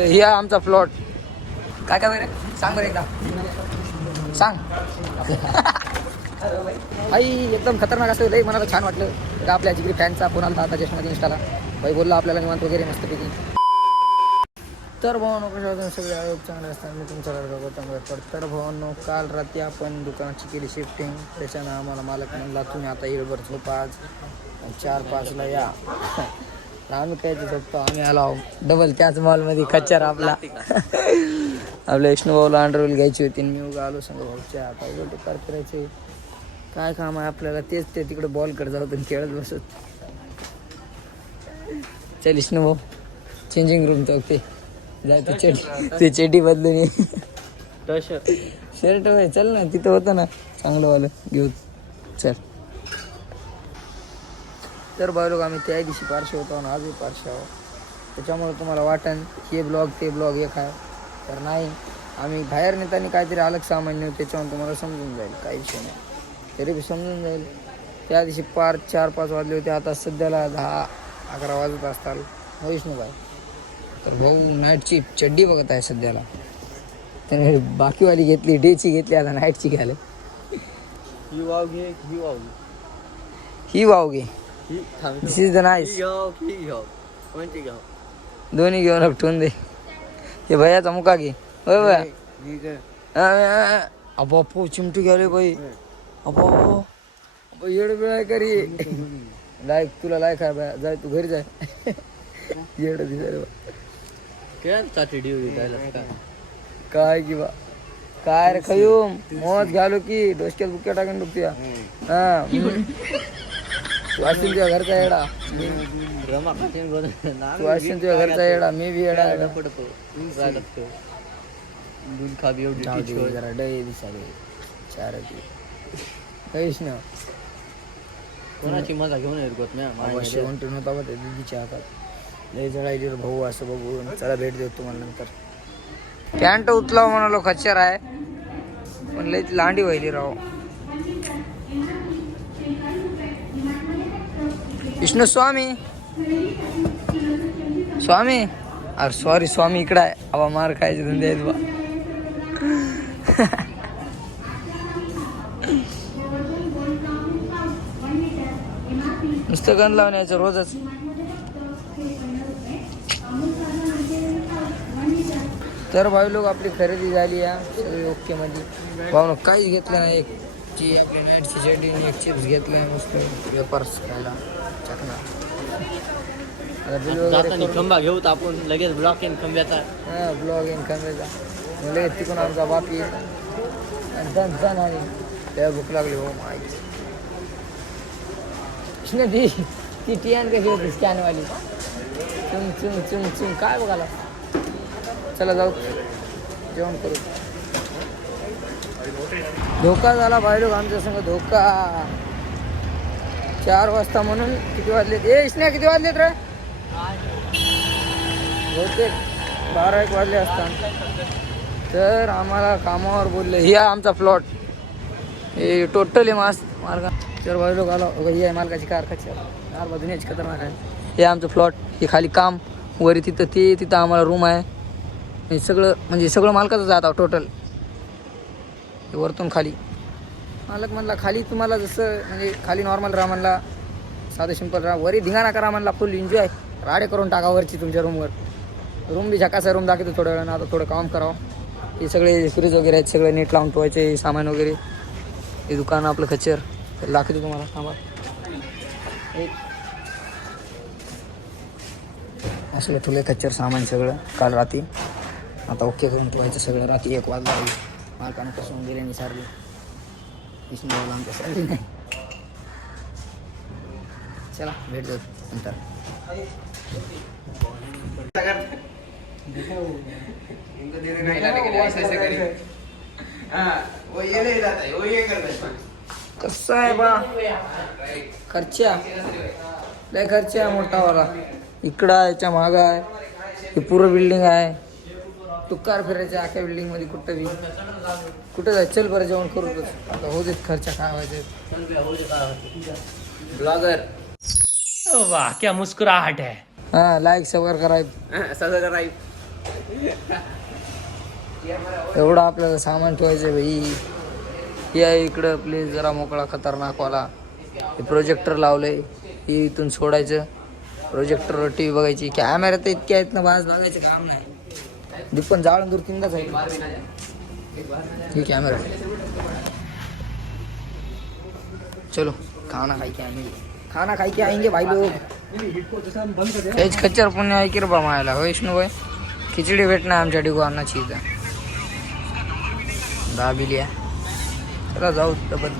हे आमचा प्लॉट. काय काय बरं सांग बरं एकदा सांग. आई एकदम खतरनाक असं लई मनाला छान वाटलं का आपल्या जिगरी फॅनचा फोन आला आता जस्ट मध्ये इंस्टाला. भाई बोलला आपल्याला निवांत वगैरे मस्तपैकी. तर भावांनो कशा होतं सगळे आयोग चांगले असतात. मी तुमचा चांगलं पडतं. तर भावांनो काल रात्री आपण दुकानाची केली शिफ्टिंग. त्याच्यानं आम्हाला मालक म्हणला तुम्ही आता येळभर झोपा आज 4-5ला या. आम्ही काय झोपतो आम्ही आलो डबल त्याच मॉलमध्ये खच्चर आपला आपल्या विष्णूभाऊला अंडरवेल घ्यायची होती. मी उगा आलो सांग भाऊच्या आता उलटे पार करायचे काय काम आहे आपल्याला. तेच ते तिकडे बॉलकडे जाऊ तर खेळत बसत. चल विष्णूभाऊ चेंजिंग रूम चौकते जाय ते चेटी बदलून ये. शर्ट वय चल ना तिथं होतं ना चांगलं वालं घेऊ चल. तर बाय लोक आम्ही त्या दिवशी पारशे होतो आणि आजही पारशे आहोत. त्याच्यामुळे तुम्हाला वाटन हे ब्लॉग ते ब्लॉग एक आहे तर नाही. आम्ही बाहेर नेताना काहीतरी अलग सामान्य होते त्याच्यावर तुम्हाला समजून जाईल काही विषय नाही तरी बी समजून जाईल. त्या दिवशी 4-5 वाजले होते. आता सध्याला 10-11 वाजत असताल वैष्णव बाय. तर भाऊ नाईटची चड्डी बघत आहे सध्याला. त्याने बाकीवाली घेतली डेची घेतली आता नाईटची घ्यायला. ही वाव घे दिस इज द नाईस. दोन्ही घेऊन ठेवून दे. हे भैयाचा मुका घे होय भैया. अबापो चिमटी घ्याले बाई. अबो येड वेळ करी लायक तुला लायक आहे बाय जाय तू घरी जाय. येड दिसायला काय की बा काय रे खयूम मोज घालो की डोसक्यात बुक्या टाकून डुबत्या. हा तू असेल तुझ्या घरचा येडा. तू असेल तुझ्या घरचा येडा मी बी येडा पडतो. दूध खाबी एवढी जरा डे दिसाले चार काहीच ना कोणाची मजा घेऊन येत नाही. शेवंटी नव्हता बा त्या दिदीच्या हातात लय जळायली भाऊ असं बघून. चला भेट देऊ तुम्हाला नंतर. कॅन्ट उचलाव म्हणालो खच्चर आहे पण लय लांडी व्हायली राव. विष्णू स्वामी स्वामी अरे सॉरी स्वामी इकडं आहे. आबा मार खायचे धंदे आहेत बा. नुसतं गण लावण्याचं रोजच. तर भाई लोक आपली खरेदी झाली आहे सगळी ओके मध्ये. भाऊ काहीच घेतलं नाही. एक जी आपली नाईटची चेडी आणि एक चिप्स घेतलं आहे मस्त वेपर्स खायला चकना. खंबा घेऊ आपण लगेच ब्लॉक इन खंब्याचा. हा ब्लॉक इन खंब्याचा लगेच तिकडून आमचा बापी आणि दण आणि त्या भूक लागली हो माहिती. ती टियान कशी होती स्कॅनवाली चुंग चुंग चुंग चुंग काय बघायला. चला जाऊ जेवण करू. धोका झाला बाहेर आमच्या संग धोका. 4 वाजता म्हणून किती वाजलेत ए स्नेहा किती वाजलेत रे. बहुतेक 12-1 वाजले असतात. तर आम्हाला कामावर बोलले हे आमचा प्लॉट हे टोटली मास मार्गा. तर बाहेर लोक आला ही आहे मालकाची कार खच्चर कार बा दुनियाची खतरनाक आहे. हे आमचं प्लॉट हे खाली काम वरी तिथं ते तिथं आम्हाला रूम आहे. हे सगळं म्हणजे सगळं मालकाचं जात टोटल. वरतून खाली मालक म्हणला खाली तुम्हाला जसं म्हणजे खाली नॉर्मल राहा म्हणला साधं सिंपल राहा. वरी धिंगाणा करा म्हणला फुल एन्जॉय राडे करून टाका वरची तुमच्या रूमवर. रूम बी झकास रूम दाखवतो थोड्या वेळानं. आता थोडं काम करावं. हे सगळे फ्रीज वगैरे आहेत सगळे नीट लावून ठेवायचे सामान वगैरे. हे दुकान आपलं खच्चर दाखवतो तुम्हाला थांबा. असलं ठुले खच्चर सामान सगळं काल रात्री. आता ओके करून ठेवायचं सगळं. रात्री 1 वाजता मालकानं कसून गेले आणि सारली विष्णूला आमच्या सारली नाही. चला भेट देऊ नंतर. कसं आहे बा खर्चा लय खर्चा मोठावाला. इकडं याच्या मागं आहे हे पुरं बिल्डिंग आहे. टुक्कार फिरायचं अख्या बिल्डिंग मध्ये कुठं बी कुठं जाय. चल बरं जेवण करू आता होऊ देत खर्चा काय व्हायचे. ब्लॉगर वाह क्या मुस्कुराहट है. हाँ लाइक सब्सक्राइब सब्सक्राइब एवढं आपल्याला सामान ठेवायचं भाई. या इकडं प्लीज जरा मोकळा खतरनाकवाला. हे प्रोजेक्टर लावलंय, हे इथून सोडायचं. प्रोजेक्टरवर टी व्ही बघायची. कॅमेरा तर इतके आहेत ना, बाज बघायचं काम नाही. दीपन जाळून दूर तीनदा जाईल ही कॅमेरा. चलो खाना खाई के आएंगे भाई लोग. तेच खच्चर पुण्य आहे की रे बा मायाला वैष्णव भाई. खिचडी भेटणार आमच्या डिगो अन्नाची इथं. दाबिलिया. चला जाऊ तपत.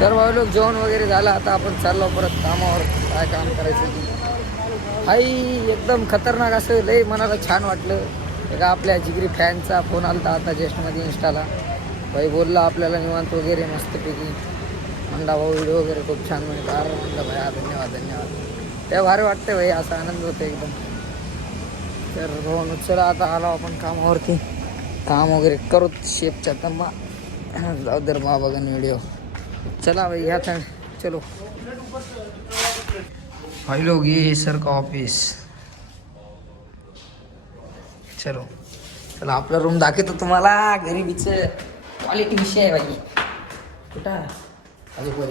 तर भाई लोक जेवण वगैरे झालं. आता आपण चाललो परत कामावर. काय काम करायचं हाई. एकदम खतरनाक असं लय मनाला छान वाटलं. एका आपल्या जिगरी फॅनचा फोन आलता आता जस्टमध्ये इंस्टाला. भाई बोलला आपल्याला निवांत वगैरे मस्तपैकी. म्हणला भाऊ व्हिडिओ वगैरे खूप छान म्हणजे अरे म्हणलं भाई धन्यवाद. ते भारी वाटते भाई, असा आनंद होतो एकदम. तर भाऊ चला आता आलो आपण कामावरती. काम वगैरे करूत शेपच्या तम्मा. जाऊ दर बा बघा व्हिडिओ. चला भाई ह्या था चलो भाई लोग. ये सर का ऑफिस. चलो चला आपला रूम दाखवतो तुम्हाला. गरिबीचं क्वालिटी विषय आहे भाई. कुठं अजून वर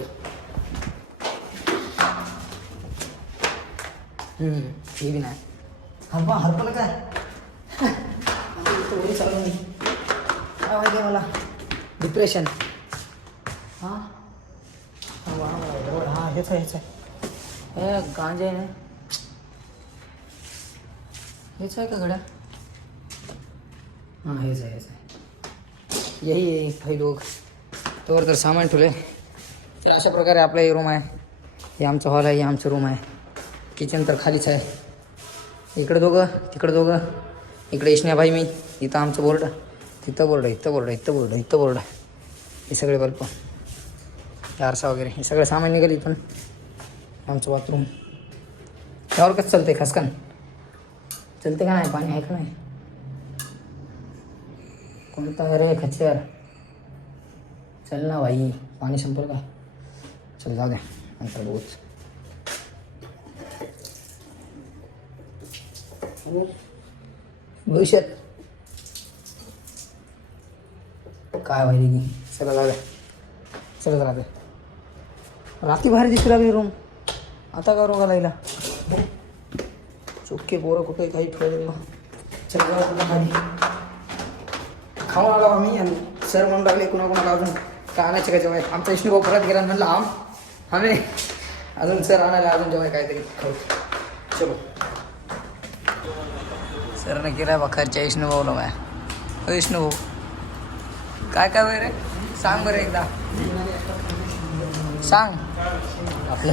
हे बी नाही. हरपलं काय चालू नाही. काय माहिती मला डिप्रेशन. हां हां हेच आहे हे गांजा आहे ना. हेच आहे का घड्या. हां हेच आहे यही आहे भाई लोक. तोवर तर सामान ठेवलं. तर अशा प्रकारे आपला हे रूम आहे. हे आमचं हॉल आहे, हे आमचं रूम आहे. किचन तर खालीच आहे. इकडं दोघं तिकडं दोघं. इकडे इशन्याभाई मी. इथं आमचं बोर्ड. तिथं बोर्ड आहे, इथं बोर्ड आहे, इथं बोर्ड आहे, इथं बोर्ड आहे. हे सगळे बल्ब आरसा वगैरे हे सगळं सामान निघालं इथून. आमचं बाथरूम. त्यावर कसं चालतंय खसकन चलते का नाही. पाणी आहे का नाही. कोणता रे खच्चर. चल ना भाई पाणी संपलं का. चल जाऊ द्या नंतर बघूच. भविष्यात काय व्हायला की. चला जाऊ द्या. चला राहते. रात्री बाहेर दिसू लागली रूम. आता का रोगा लागला. चुटके पोरं कुठे काही ठेवलं. चला जाऊ कुठं खाली. खाऊ आला आम्ही आणि सर म्हणून लागले कुणाला अजून काय आणायचे का जेवाय. आमचा विष्णू परत गेला म्हणलं आम्ही अजून सर आणायला अजून जेवाय काहीतरी खाऊ. चलो सरनं केला बखारच्या विष्णू भाऊला माया. विष्णू भाऊ काय काय वगैरे सांग बरं एकदा सांग आपलं.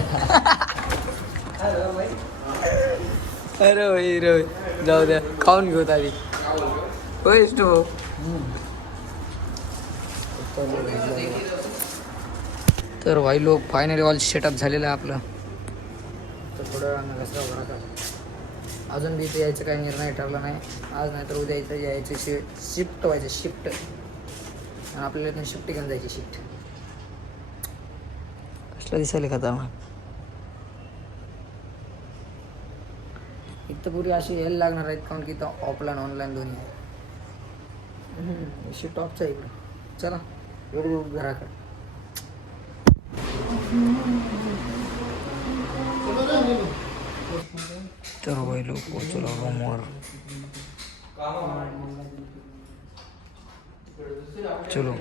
अरे भाई रे जाऊ द्या खाऊन घेऊ आधी. विष्णू भाऊ तर भाई लोक फायनली ऑल सेटअप झालेलं आहे आपलं. तर थोडं अजून बी इथे यायचं काही निर्णय ठरला नाही. आज नाही तर उद्या इथं यायचं शिफ्ट व्हायचं शिफ्ट. आणि आपल्याला इथून शिफ्ट घेऊन जायची शिफ्ट. कसला दिसायला खतरनाक. इथं पुरी अशी यायला लागणार आहेत कारण की इथं ऑफलाईन ऑनलाईन दोन्ही आहे. शिफ्ट ऑफचं आहे इकडं. चला एवढं घराकडे. तर भाई लोक पोचलो रूमवर. चलो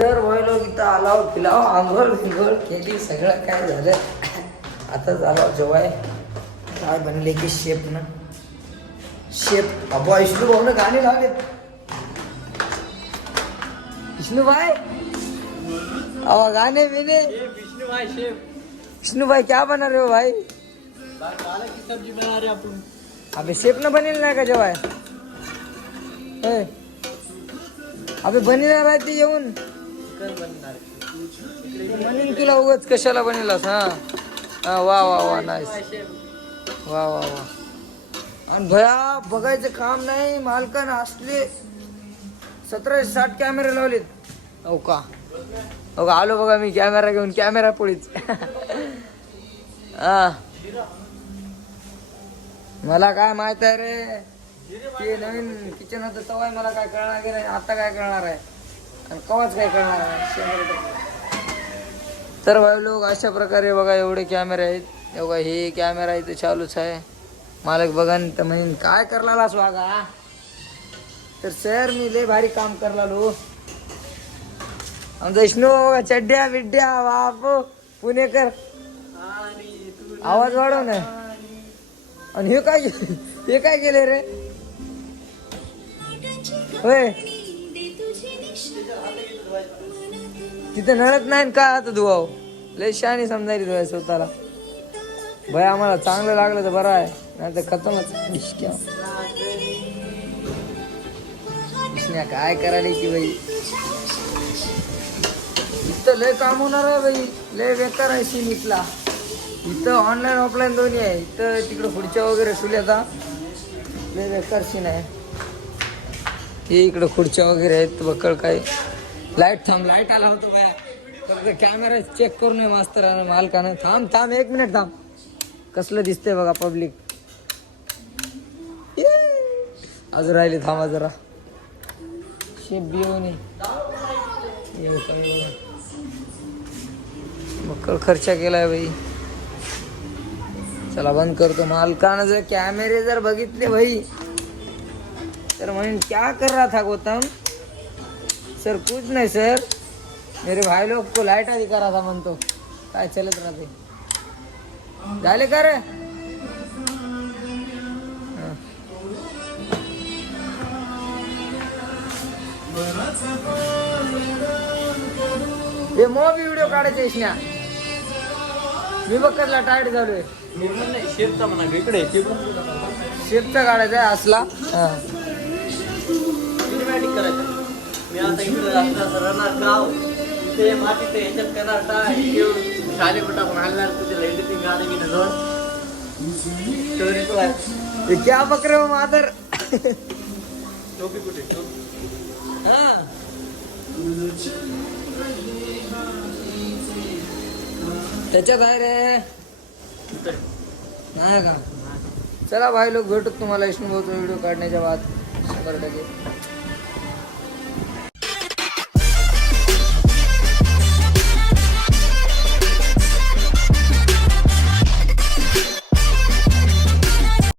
तर भाई लोक इथं आलाव पिलाव आंघोळ फिंगोळ केली सगळं काय झालं. आता झालं जेवाय. काय बनले की शेप ना शेप. अबा विष्णू भाऊ ना गाणे लावले. विष्णू भाई अब गाने बिने. विष्णू भाई क्या बना रहे हो भाई. पालक की सब्जी बना रहे आपण. अबे शेप न बनेल नाही का जेवाय. अबे बनेला राहते येऊन म्हणून तुला उगाच कशाला बनेलास. हा वा वा वा नाईस. वा वा वा. आणि भया बघायचं काम नाही. मालकानं असले 1760 कॅमेरे लावलेत. हो का आलो बघा मी कॅमेरा घेऊन. कॅमेरा पुढेच. हा मला काय माहित आहे रे, ते नवीन किचन होतं तवाय मला काय कळणार की नाही, आता काय कळणार आहे आणि कवाच काय कळणार आहे 100%. तर भाई लोक अशा प्रकारे बघा एवढे कॅमेरे आहेत, बघा हे कॅमेरा इथे चालूच आहे. मालक बघा न तर म्हणून काय करला स्वागा. तर सर मी लय भारी काम करला लो. आमचा विष्णू बघा चड्ड्या बिड्ड्या बाप पुणेकर, आवाज वाढव ना. आणि हे काय केले रे होय, तिथे नळत नाही का आता धुवाव. लय शानी समजायली धुवाय स्वतःला. भाई आम्हाला चांगलं लागलं तर बरं आहे, नाही तर खतमच. काय करायला की बाई, इथं लय काम होणार आहे बाई, लय बेकार आहे सीन इथला. इथं ऑनलाईन ऑफलाईन दोन्ही आहे. इथं तिकडं खुर्च्या वगैरे ठुल्याचा लय बेकार सीन आहे. हे इकडं खुर्च्या वगैरे आहेत बक्कळ. काय लाईट थांब, लाईट आला होतो बाया. कॅमेरा चेक करू नये मास्तर मालकानं. थांब 1 मिनिट थांब. कसलं दिसतंय बघा पब्लिक. अजून राहिले थांबा जरा. शेप बिओने बक्कळ खर्च केलाय बाई. चला बंद करतो. मालकानं जर कॅमेरे जर बघितले भाई तर म्हणून क्या कर रहा था गौतम सर. कुछ नाही सर, मेरे भाई लोग को लाइट आधी करा था म्हणतो. काय चलत राहते झाले का रे. हे मग व्हिडिओ काढायचे इसण्या. मी बघतला टायर्ड झालोय. शेपचा म्हणा इकडे शेपचा काढायचा आहे असला. सिनेमॅटिक करायचं. मी आता इकडे राहणार गाव ते माती ते ह्याच्यात करणार काय शाले कुठं घालणार तुझे एडिटिंग गाणे की नजर स्टोरी तो आहे. क्या बकरे हो मादर. टोपी कुठे त्याच्यात आहे रे, नाही का. चला भाई लोक भेटू तुम्हाला विष्णू भाऊचा व्हिडिओ काढण्याच्या बाद 100%.